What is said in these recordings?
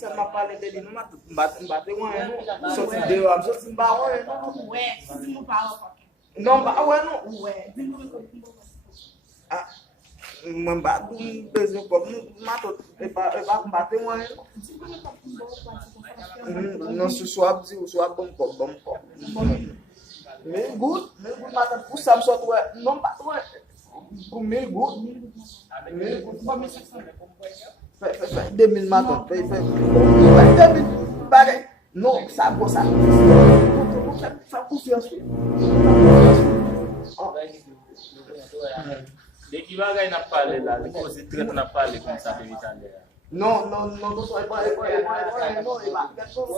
Você não fala dele não bateu uma só se deu a só se baou Ué, se não fala não baou não ué, mas bate peso como matou vai combater uma não se suave o suave bom meio good mata por sabe só tu não bateu com meio good Fai 2000 maton, fai 2000 bagay. Non, sa bo sa. Sa confiance. Dès qu'il va gagner parler là, il faut se traiter na parler comme ça de l'italien. Non, c'est pas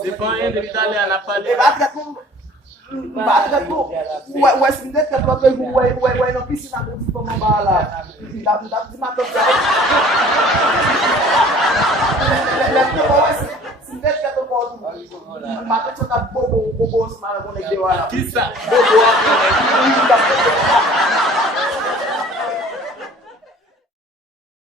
C'est pas un de l'italien na parler. Bate tu, ué, se me der que tu pega ué, não precisa nada de tomar bala. Dá de matar. Se me der que tu pode matar tu tá bobo, se mara quando ele deu a. Qui ça? Bobo.